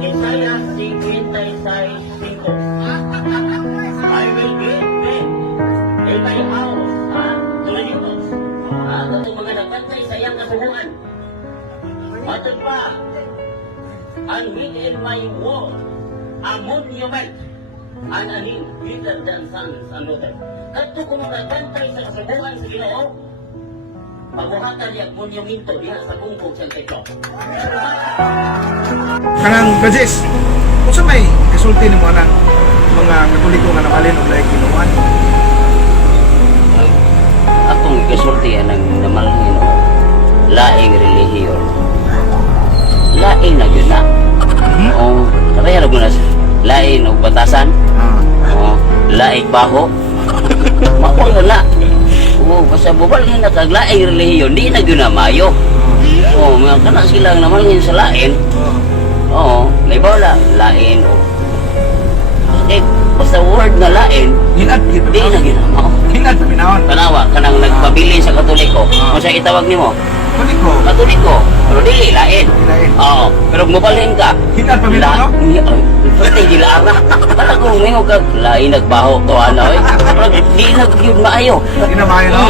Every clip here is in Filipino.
Isaiah 56:5. I will greet them in my house. Tuloy nito. Ito mga nagpantay sa iyang kabuhuan. Matod pa, and within my wall, a monument, and a name greater than sons and daughters. Kadto kung nagpantay sa kabuhuan sa Ginoo, pabuhatan niya monumento diha sa bungkog sa Teklo. Kanang Francis, kung sa may kasulti ni mo ng mga Katoliko nga namalin o laing Ginooan? Akong kasultihan ng namalhin o laing relihiyon. Laing na yun na. O, kaya na laing o batasan. O, laing baho. Makuha na. O, basta bubalhin na kag laing relihiyon, di na yun na mayo. O, mga kana silang namalhin sa lain. Oo, may bawala, lain o. Basta word na lain, Hinad, di na ginama. hinad na pinahon. Kanawa, kanang nagpabili sa Katoliko. Kung sa itawag nimo, Katoliko, Katoliko, pero dili, lain. lain. Oo, pero mabalhin ka. Hinad pa pinahon, no? Pwede, di laara. Kala kung ngayon ka, lain nagbaho to, ano eh. Pero di nagyud maayo. Hindi na maayo, no?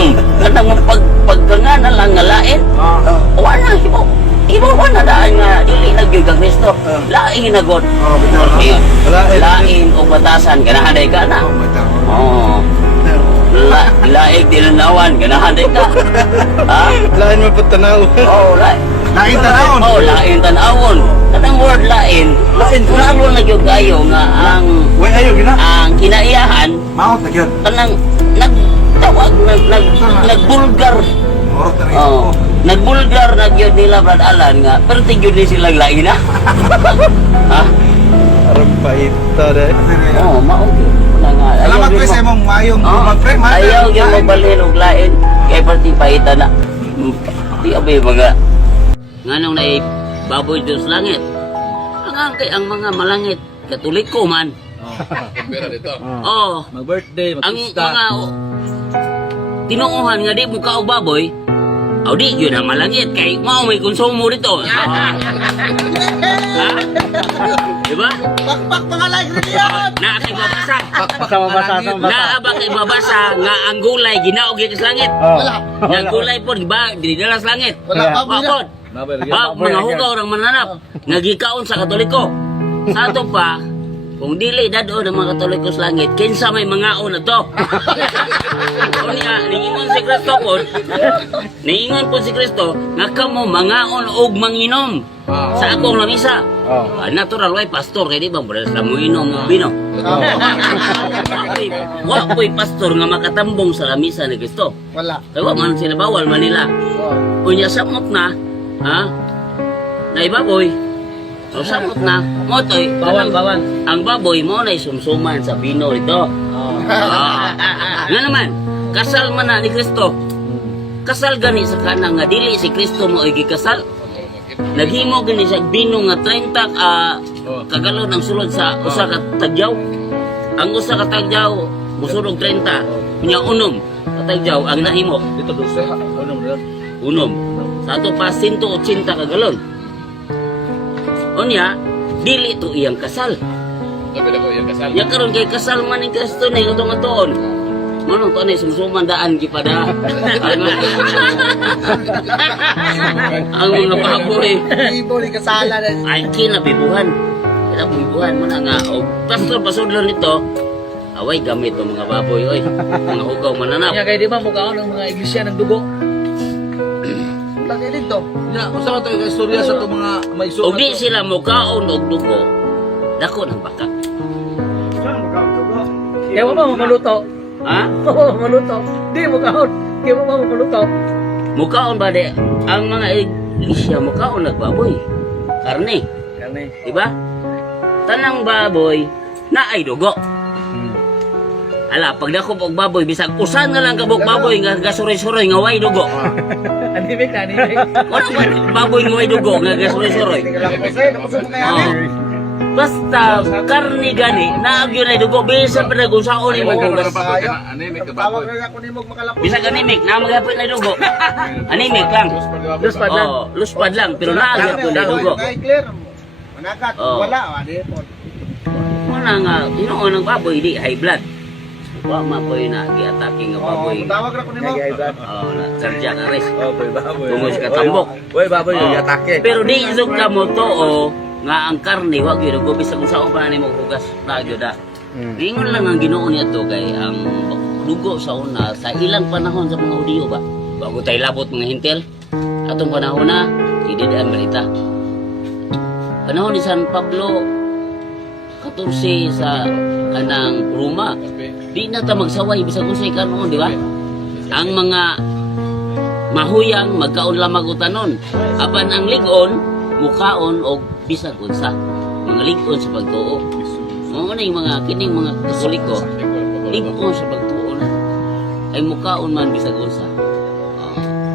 Kanang pagkanga na lang nga lain. Wala, ibawan na daan nga, dili nagyud ka Kristo. Lain na God. Bitaw, no? Lain o batasan, ganahanay ka na. Bitaw. Oo. Laig dinanawan, ganahanay ka. Ha? Lain mo po tanaw. Oo, lain. Lain tanawon. Oo, lain tanawon. Katang word lain, klaro na gyud kayo nga ang Uy, ayaw, gina. kinaiyahan Maot na yun. kanang nagtawag nagbulgar. Orot na rin. Oo. Nagbulgar na gyud nila Brad Alan nga, pero tigyo din silang lain na. Ha? Arang paita deh. Oo, mao gyud. Salamat ko sa imong mayong mag-pray, man. Ayaw yung mabalhin og lain kay party paita na. Di abay mga nganong na baboy Diyos langit. Ang mga malangit Katoliko man. Pera dito. Oh, Mag-birthday, ang mga tinuuhan nga di mo ka og baboy. Aw di yun ang malangit kay mao may konsumo dito. Ha? Diba? Pakpak mga like reliyon. Na kay babasa. Sama-basa. Naaba kay babasa nga ang gulay ginaog sa langit. Wala. Yang gulay po ba dinala sa langit. Wala pa, Bakod. Ba mga hugaw orang mananap nagikaon sa Katoliko. Sa ato pa kung dili dado ng mga Katoliko sa langit, kinsa may mga na to. Unya niingon si Kristo po. Niingon po si Kristo nga kamo mangaon og manginom sa akong lamisa. Natural way pastor kay di ba mo sa mo inom mo bino. Wa ko'y pastor nga makatambong sa lamisa ni Kristo. Wala. Kaya wa man sila bawal Manila. Unya samot na, ha? Na ibaboy. So samot na, motoy. Bawal. Ang baboy mo na sumsuman sa bino ito. Nga naman, kasal man na ni Kristo. Kasal gani sa kanang nga dili si Kristo mo ay gikasal. Naghimo gani sa bino nga 30 kagalo ng sulod sa usa ka tagyaw. Ang usa ka tagyaw musulog 30. Unya unom ka tagyaw ang nahimo. Dito dosa. Unom. Sa ato pa 180 kagalon. Unya, dili to iyang kasal. Sabi ko yung kasal. Ya karon kay kasal man ni Kristo ni katong atoon. Manong to ni sumsuman daan gipada. Ang mga baboy Ibo ni kasala na. ay kinabibuhan. Kinabibuhan mo na nga. O pastor pasudlon nito. Away gamit ang mga baboy oy. Mga hugaw mananap. Kaya di ba mukhaon ng mga iglesia ng dugo? Lagi dito. Ya, usa man to yung istorya sa to mga may O di sila mukaon og dugo. Dako ng baka. Kaya mo maluto. Ha? Oo, maluto. Di mo kahon. Kaya mo maluto. Mukaon ba de? Ang mga iglesia mukaon nagbaboy. Karne. Karne. Diba? Tanang baboy na ay dugo. Ala, pag dako og baboy, bisag usan na lang kabog baboy nga gasuroy-suroy nga way dugo. Animik na, animik. Wala man baboy nga way dugo nga gasuroy-suroy. Oh. Basta karni gani, naagyo na dugo, bisan pa nag-usaon ni mo. Bisag anemic, na maghapon na dugo. Anemic lang. Luspad lang. Oh, luspad lang, pero naagyo na dugo. Managat, Oo. wala, di po. Wala nga, hinuon ng baboy, di high blood. Wa mapoy na gi-atake nga Oh, baboy. tawag ra ko nimo. Oh, na cardiac arrest. Oh, boy baboy. Tungod sa katambok. Boy baboy Oh. yung atake. Pero di isog ka mo to nga ang karne wa gyud go bisag kung saan pa nimo hugas na gyud ah. Ingon lang ang Ginoo niya to kay ang dugo sa una sa ilang panahon sa mga Hudiyo ba. Bago tay labot mga hintel. Atong panahon na hindi ang balita. Panahon ni San Pablo 14 sa kanang Roma. Di na ta magsaway bisag unsay kanon, di ba? Ang mga mahuyang magkaon lamang utanon. Apan ang ligon mukaon og bisag unsa. Mga ligon sa pagtuo. Mo na yung mga kining mga Katoliko. Ligon sa pagtuo na. Ay mukaon man bisag unsa.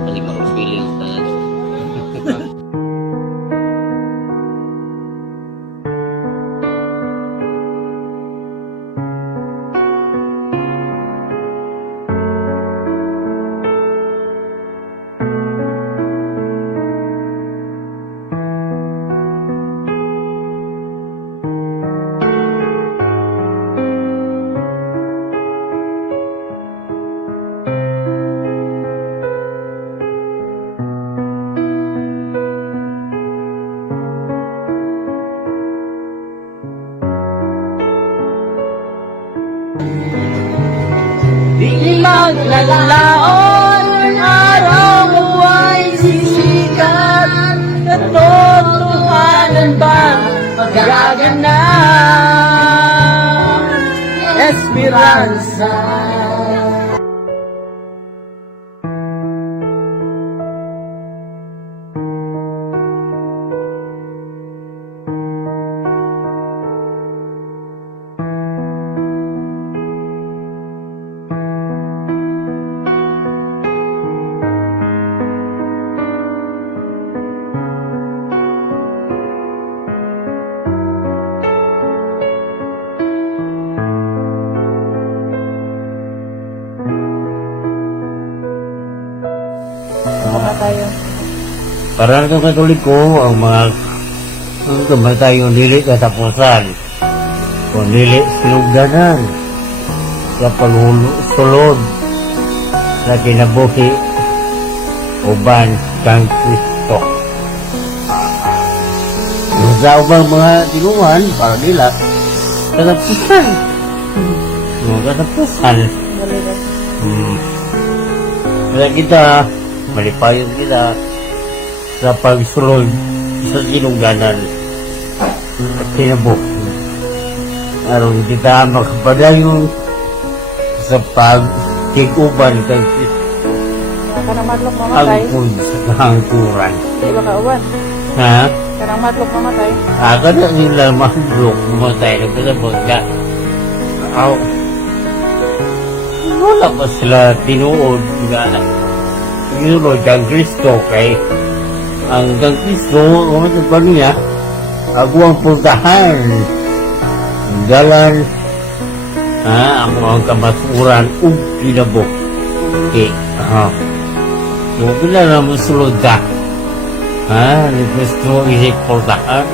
Balik mo feeling ang tanan. Di maglalaon ang araw mo ay sisikat. Katotohanan ba magaganap? Esperanza. Para sa Katoliko, ang mga kamatayon dili katapusan, kung dili sinugdanan sa pagsulod sa kinabuhi uban kang Kristo. Sa ubang mga tinungan, para nila, katapusan. Katapusan. Kaya kita, malipayon kita sa pagsulod sa sinungganan at tinabok. Aron kita makapadayon sa pagkikuban kang Kristo Kanang madlok mamatay. angkod sa kahangkuran. Di ba kauban? Ha? Kanang madlok mamatay. Aga na nila mahlok mamatay na pinabot ka. Aw. Wala pa sila tinuod nga tinulod kang Kristo kay ang kang Kristo umatag pa niya ako ang puntahan ang dalan ang mga kamasuran ug kinabok okay so pila na musulod ka ni Kristo isip puntahan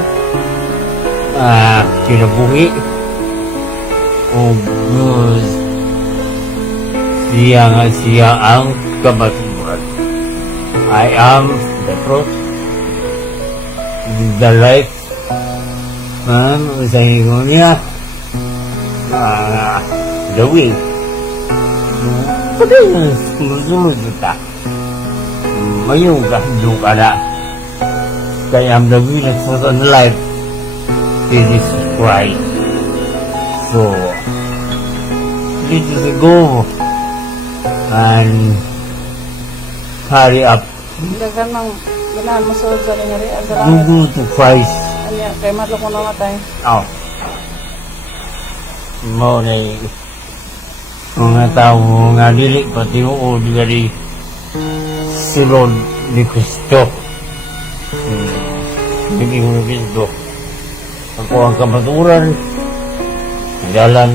kinabuhi ug siya ang kamasuran. I am the truth, the life, sa inyo niya, the way. Pwede yung sunod kita. Mayroon ka, doon ka na. Kaya I'm the way, the truth, and the life. This is Christ. So, this is a go. And hurry up. Dagan mang ganahan mo sa nangyari. Ang You salamat. go to Christ. Anya, kay madlok mo namatay. Oh. Mo na mga tao nga dili pa tinuod gari sulod ni Kristo. Hindi mo na Kristo. Ako ang kamaturan, ang dalan,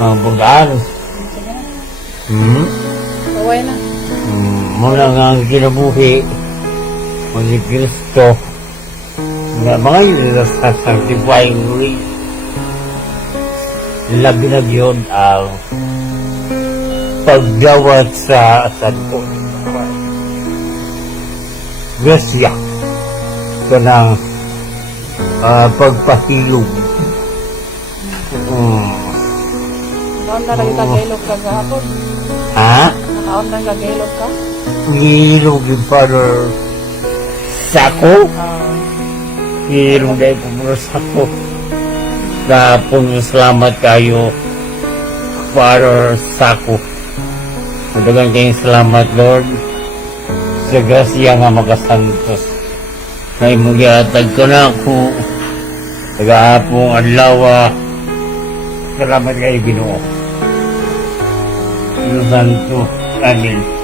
ang pagdaan. Kaway na. Mula nga ang kinabuhi o si Kristo nga mga yun sa sanctifying grace. Labi na yun ang pagdawat sa santo. Grasya ka ng pagpahilog. Nakaon na lang kagailog ka gahapon. Ha? Nakaon na kagailog ka. Hilog yung Father Sako? Hilog dahil po muna Sako. Kapon salamat kayo Father Sako. Madagang kayong salamat Lord sa grasya nga magasantos. Na imugyatag ko na ako nag-aapong adlaw. Salamat kayo Ginoo. Yung Santo Amen.